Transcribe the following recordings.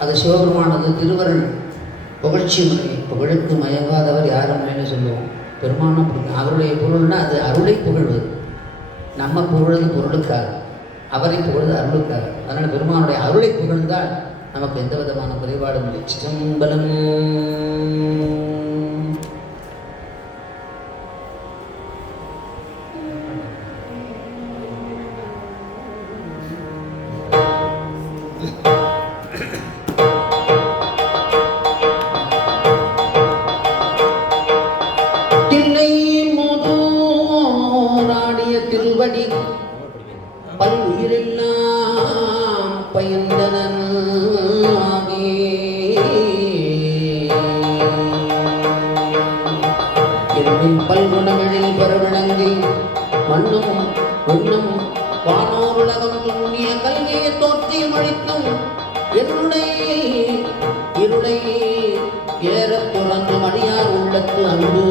அது சிவபெருமானது திருவருள் புகழ்ச்சி முறை. புகழுக்கு மயங்காதவர் யாரும் இல்லைன்னு சொல்லுவோம். பெருமானம் பிடிக்கும் அவருடைய பொருள்னா அது அருளை புகழ்வது. நம்ம புகழ்வது பொருளுக்காக. அவரை புகழ்வது அருளுக்காக. அதனால் பெருமானுடைய அருளை புகழ்ந்தால் நமக்கு எந்த விதமான குறைபாடும் இல்லை. சிதம்பலம். இருளை ஏற துறங்கும் அடியார் உள்ளத்து அன்பு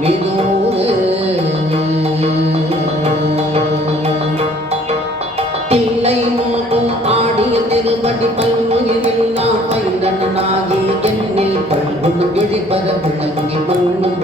மிகோரு தில்லை மோதும் ஆடிய திருப்படி பல்முகிரில் நான் பைந்தனாகி என்னில் பல்குணம் இழிப்பத விளங்கி மண்ணும்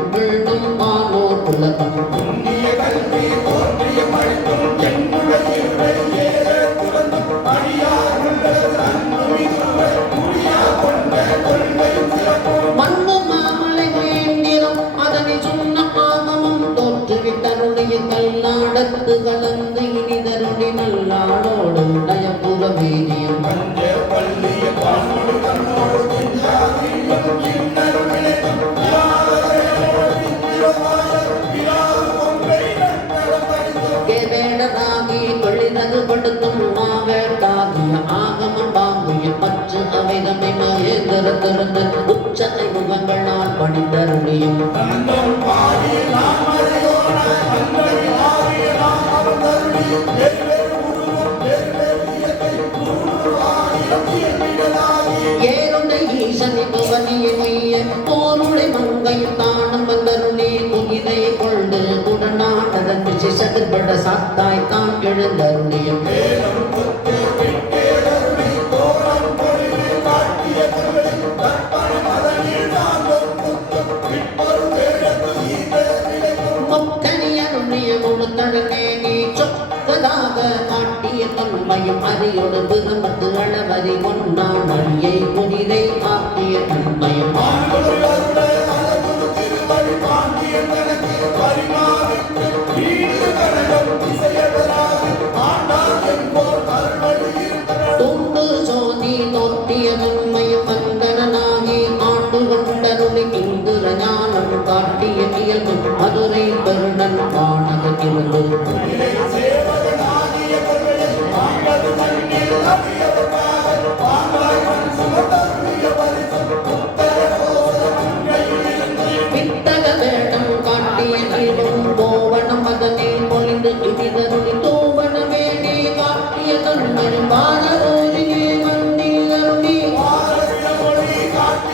மகேந்திர திறந்து உச்சத்தை முகங்களால் பணிந்தருளியும் ஏருண்டை ஈசனி புவனியை மைய போருளை மங்கையும் தானம் வந்தருளே குகிதை கொண்டு குடநாட்டதன் பிசை சாத்தாய் தான் எழுந்த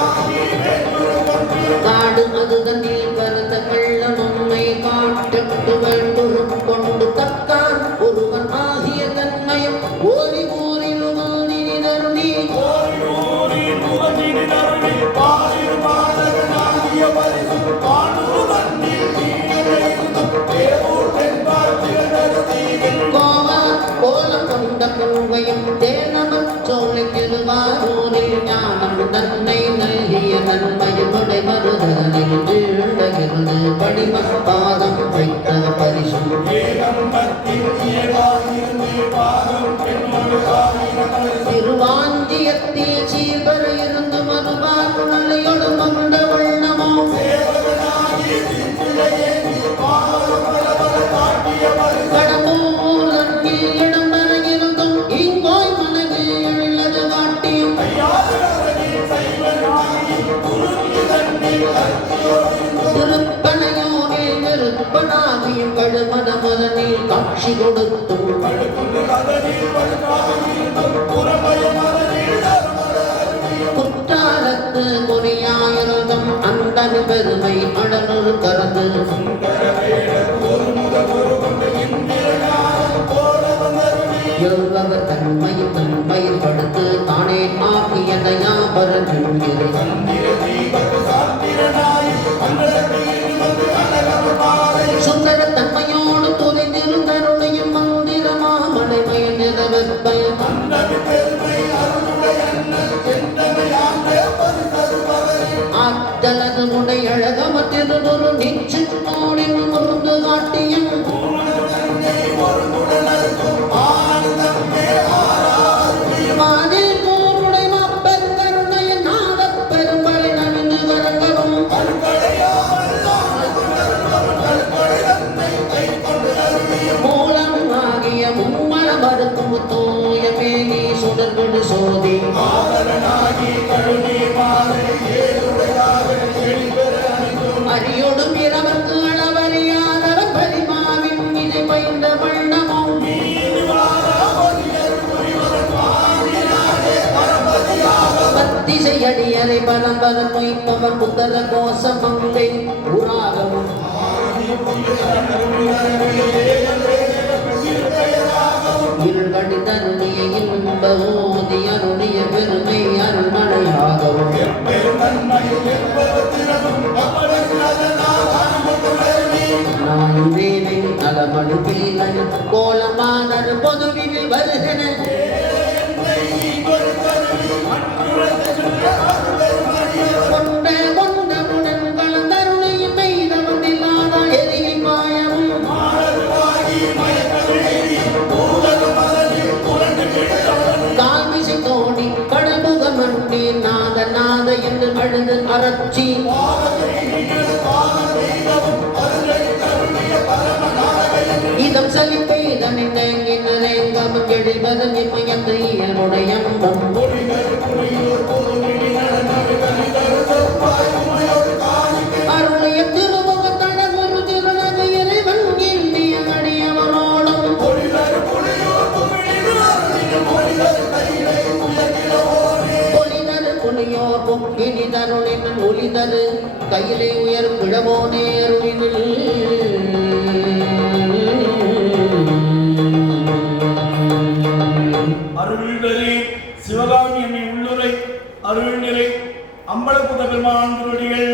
Grazie. திருப்பனையோனில் விருப்பனாகியும் கழுமத மதனில் காட்சி கொடுத்தும் குற்றாலத்து முனியாயிரதம் அந்தன் பெருமை அடனொரு கரந்து எவ்வக தன்மை தன்மை படுத்து தானே ஆக்கியதையா பரங்கிற வரங்கவும் மூலம் முருந்து காட்டியும் மறுக்கும் தூயமே நீ சுடர்கொடு சோதி. அடியொடு பரம்பர பொய்ப்பவர் புத்தர கோசமங்கை உராகமும் இருள்கடி தன்னிய இன்ப ஊதி அருளிய பெருமை அருள்மனையாகவும் நான் வேலை நலமடு கோலமானது பொதுவில் வருகிறேன் சலிப்பை நரேங்கம் கெழிவதனை இறைவன் புனியோர் பொக்கினி தருளின் கையிலே உயர் பிழவோ நேரு. பெருமான் திருவடிகள்